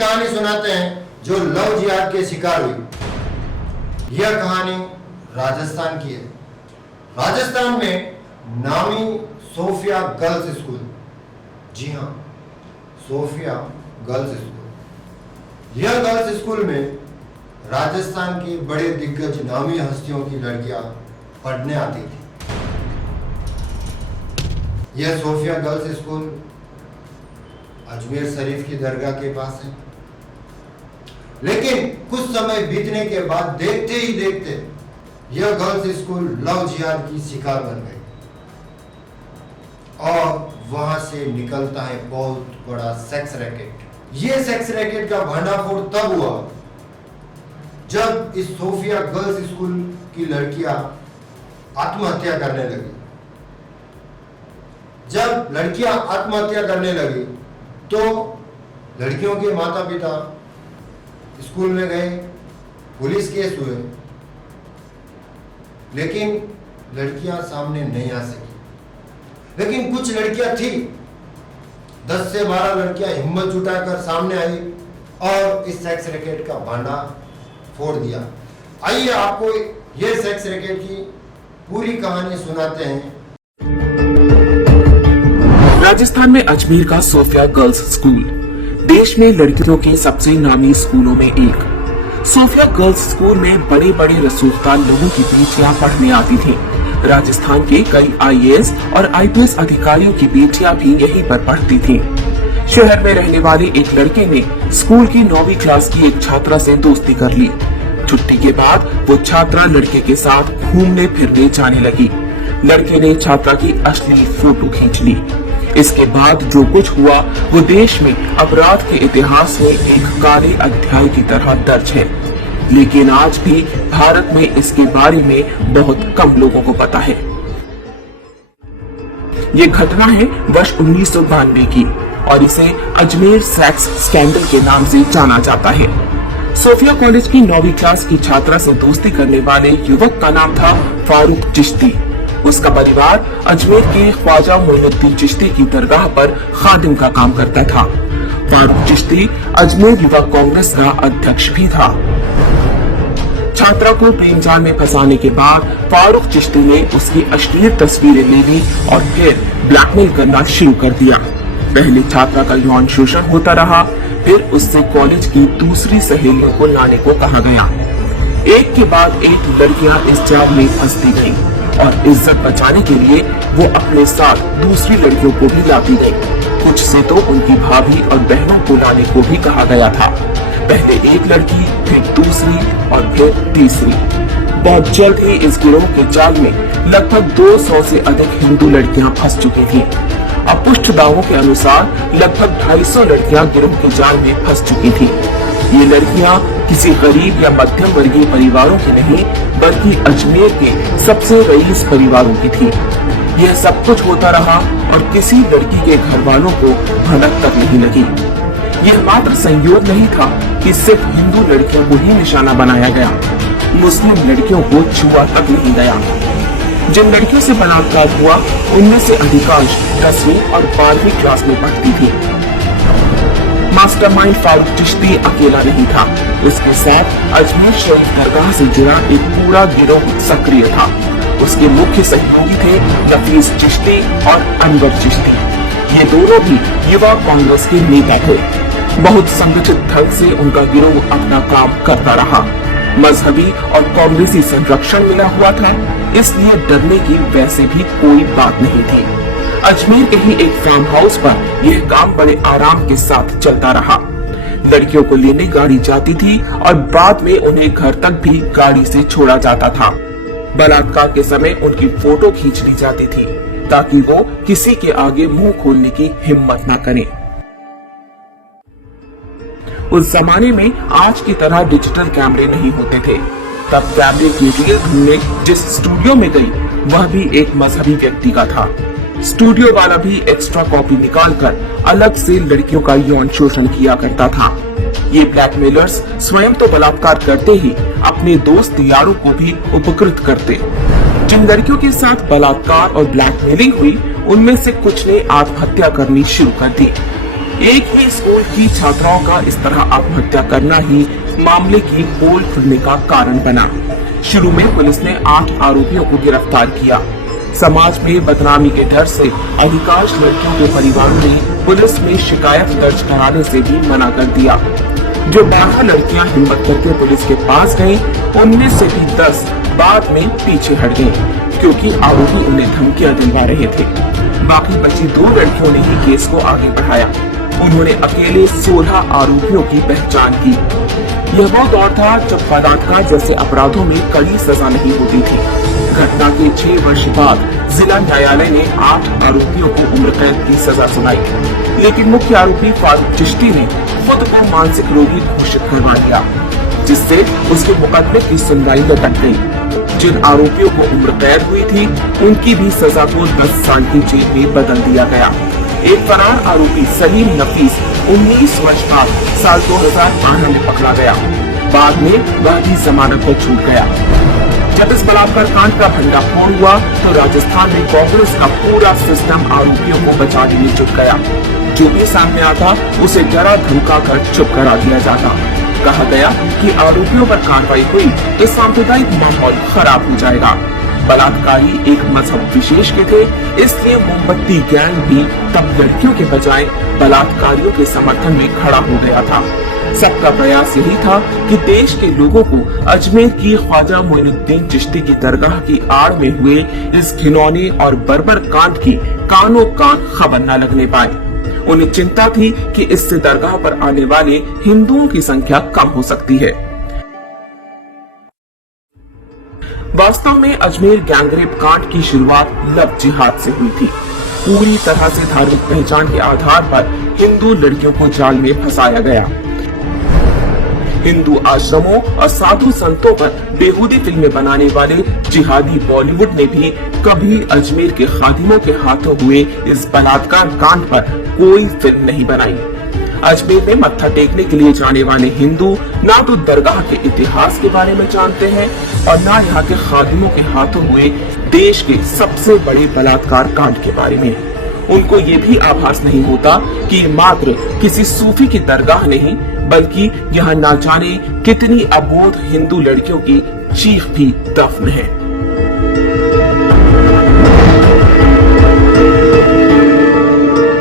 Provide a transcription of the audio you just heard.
कहानी सुनाते हैं जो लव जिहाद के शिकार हुई। यह कहानी राजस्थान की है। राजस्थान में नामी सोफिया गर्ल्स स्कूल, जी हाँ, सोफिया गर्ल्स स्कूल। यह गर्ल्स स्कूल में राजस्थान की बड़े दिग्गज नामी हस्तियों की लड़कियां पढ़ने आती थी। यह Sophia girls school Ajmer Sharif की दरगाह के पास है। लेकिन कुछ समय बीतने के बाद देखते ही देखते यह गर्ल्स स्कूल लव जिहाद की शिकार बन गई और वहां से निकलता है बहुत बड़ा सेक्स रैकेट। यह सेक्स रैकेट का भंडाफोड़ तब हुआ जब इस सोफिया गर्ल्स स्कूल की लड़कियां आत्महत्या करने लगी। जब लड़कियां आत्महत्या करने लगी तो लड़कियों के माता पिता स्कूल में गए, पुलिस केस हुए, लेकिन लड़कियां सामने नहीं आ सकी। लेकिन कुछ लड़कियां थी, 10 से 12 लड़कियां हिम्मत जुटाकर सामने आई और इस सेक्स रैकेट का भांडा फोड़ दिया। आइए आपको यह सेक्स रैकेट की पूरी कहानी सुनाते हैं। राजस्थान में अजमेर का सोफिया गर्ल्स स्कूल देश में लड़कियों के सबसे नामी स्कूलों में एक। सोफिया गर्ल्स स्कूल में बड़े बड़े रसूखदार लोगों की बेटियां पढ़ने आती थीं। राजस्थान के कई आईएएस और आईपीएस अधिकारियों की बेटियां भी यहीं पर पढ़ती थीं। शहर में रहने वाले एक लड़के ने स्कूल की 9वीं क्लास की एक छात्रा से दोस्ती कर ली। छुट्टी के बाद वो छात्रा लड़के के साथ घूमने फिरने जाने लगी। लड़के ने छात्रा की अश्लील फोटो खींच ली। इसके बाद जो कुछ हुआ वो देश में अपराध के इतिहास में एक काले अध्याय की तरह दर्ज है। लेकिन आज भी भारत में इसके बारे में बहुत कम लोगों को पता है। ये घटना है वर्ष 1992 की और इसे अजमेर सेक्स स्कैंडल के नाम से जाना जाता है। सोफिया कॉलेज की 9वीं क्लास की छात्रा से दोस्ती करने वाले युवक का नाम था फारूक चिश्ती। उसका परिवार अजमेर के ख्वाजा मोइनुद्दीन चिश्ती की दरगाह पर खादिम का काम करता था। फारूक चिश्ती अजमेर युवा कांग्रेस का अध्यक्ष भी था। छात्रा को प्रेम जाल में फंसाने के बाद फारूक चिश्ती ने उसकी अश्लील तस्वीरें ले ली और फिर ब्लैकमेल करना शुरू कर दिया। पहले छात्रा का यौन शोषण होता रहा, फिर उससे कॉलेज की दूसरी सहेलियों को लाने को कहा गया। एक के बाद एक लड़कियां इस जाल में फंसती गईं और इज्जत बचाने के लिए वो अपने साथ दूसरी लड़कियों को भी लाती गई। कुछ से तो उनकी भाभी और बहनों को लाने को भी कहा गया था। पहले एक लड़की, फिर दूसरी और फिर तीसरी। बहुत जल्द ही इस गिरोह के जाल में लगभग 200 से अधिक हिंदू लड़कियां फंस चुकी थीं। अपुष्ट दावों के अनुसार लगभग 250 लड़कियां गिरोह के जाल में फंस चुकी थीं। ये लड़कियां किसी गरीब या मध्यम वर्गीय परिवारों की नहीं, बल्कि अजमेर के सबसे रईस परिवारों की थी। यह सब कुछ होता रहा और किसी लड़की के घर वालों को भनक तक नहीं लगी। यह मात्र संयोग नहीं था कि सिर्फ हिंदू लड़कियों को ही निशाना बनाया गया, मुस्लिम लड़कियों को छुआ तक नहीं गया। जिन लड़कियों से बलात्कार हुआ उनमें से अधिकांश 10वीं और 12वीं क्लास में पढ़ती थी। मास्टरमाइंड फारूक चिश्ती अकेला नहीं था, उसके साथ अजमेर शरीफ दरगाह से जुड़ा एक पूरा गिरोह सक्रिय था। उसके मुख्य सहयोगी थे नफीस चिश्ती और अनवर चिश्ती। ये दोनों भी युवा कांग्रेस के नेता थे। बहुत संगठित ढंग से उनका गिरोह अपना काम करता रहा। मजहबी और कांग्रेसी संरक्षण मिला हुआ था, इसलिए डरने की वैसे भी कोई बात नहीं थी। अजमेर के ही एक फार्म हाउस पर यह काम बड़े आराम के साथ चलता रहा। लड़कियों को लेने गाड़ी जाती थी और बाद में उन्हें घर तक भी गाड़ी से छोड़ा जाता था। बलात्कार के समय उनकी फोटो खींच ली जाती थी ताकि वो किसी के आगे मुंह खोलने की हिम्मत न करें। उस जमाने में आज की तरह डिजिटल कैमरे नहीं होते थे। तब कैमरे की रील ढूंढने जिस स्टूडियो में गई वह भी एक मजहबी व्यक्ति का था। स्टूडियो वाला भी एक्स्ट्रा कॉपी निकालकर अलग से लड़कियों का यौन शोषण किया करता था। ये ब्लैकमेलर्स स्वयं तो बलात्कार करते ही अपने दोस्त यारों को भी उपकृत करते। जिन लड़कियों के साथ बलात्कार और ब्लैकमेलिंग हुई उनमें से कुछ ने आत्महत्या करनी शुरू कर दी। एक ही स्कूल की छात्राओं का इस तरह आत्महत्या करना ही मामले की पोल खुलने का कारण बना। शुरू में पुलिस ने 8 आरोपियों को गिरफ्तार किया। समाज में बदनामी के डर से अधिकांश लड़कियों के परिवारों ने पुलिस में शिकायत दर्ज कराने से भी मना कर दिया। जो 12 लड़कियां हिम्मत करके पुलिस के पास गईं, उनमें से भी 10 बाद में पीछे हट गईं, क्योंकि आरोपी उन्हें धमकियां दिलवा रहे थे। बाकी बची 2 लड़कियों ने ही केस को आगे बढ़ाया। उन्होंने अकेले 16 आरोपियों की पहचान की। यह वो दौर था जब बलात्कार जैसे अपराधों में कड़ी सजा नहीं होती थी। घटना के 6 वर्ष बाद जिला न्यायालय ने 8 आरोपियों को उम्र कैद की सजा सुनाई, लेकिन मुख्य आरोपी फारूक चिश्ती ने खुद को मानसिक रोगी घोषित करवा लिया, जिससे उसके मुकदमे की सुनवाई लटक गई। जिन आरोपियों को उम्र कैद हुई थी, उनकी भी सजा को 10 साल की जेल में बदल दिया गया। एक फरार आरोपी सलीम नफीस 19 वर्ष बाद साल 2012 में पकड़ा गया। बाद में वह भी जमानत पर छूट गया। जब इस बलात्कार कांड का भंडाफोड़ हुआ तो राजस्थान में कांग्रेस का पूरा सिस्टम आरोपियों को बचाने में जुट गया। जो भी सामने आता उसे डरा धमका कर चुप करा दिया जाता। कहा गया कि आरोपियों पर कार्रवाई हुई तो सांप्रदायिक माहौल खराब हो जाएगा। बलात्कारी एक मजहब विशेष के थे, इसलिए मोमबत्ती गैंग भी तब लड़कियों के बजाय बलात्कारियों के समर्थन में खड़ा हो गया था। सबका प्रयास यही था कि देश के लोगों को अजमेर की ख्वाजा मोइनुद्दीन चिश्ती की दरगाह की आड़ में हुए इस घिनौने और बर्बर कांड की कानों कान खबर न लगने पाए। उन्हें चिंता थी कि इससे दरगाह पर आने वाले हिंदुओं की संख्या कम हो सकती है। वास्तव में अजमेर गैंगरेप कांड की शुरुआत लव जिहाद से हुई थी। पूरी तरह से धार्मिक पहचान के आधार पर हिंदू लड़कियों को जाल में फंसाया गया। हिंदू आश्रमों और साधु संतों पर बेहूदी फिल्में बनाने वाले जिहादी बॉलीवुड ने भी कभी अजमेर के खादिमों के हाथों हुए इस बलात्कार कांड पर कोई फिल्म नहीं बनाई। अजमेर में मत्था टेकने के लिए जाने वाले हिंदू ना तो दरगाह के इतिहास के बारे में जानते हैं और ना यहाँ के खादिमों के हाथों हुए देश के सबसे बड़े बलात्कार कांड के बारे में। उनको ये भी आभास नहीं होता कि मात्र किसी सूफी की दरगाह नहीं, बल्कि यहाँ ना जाने कितनी अबोध हिंदू लड़कियों की चीख भी दफन है।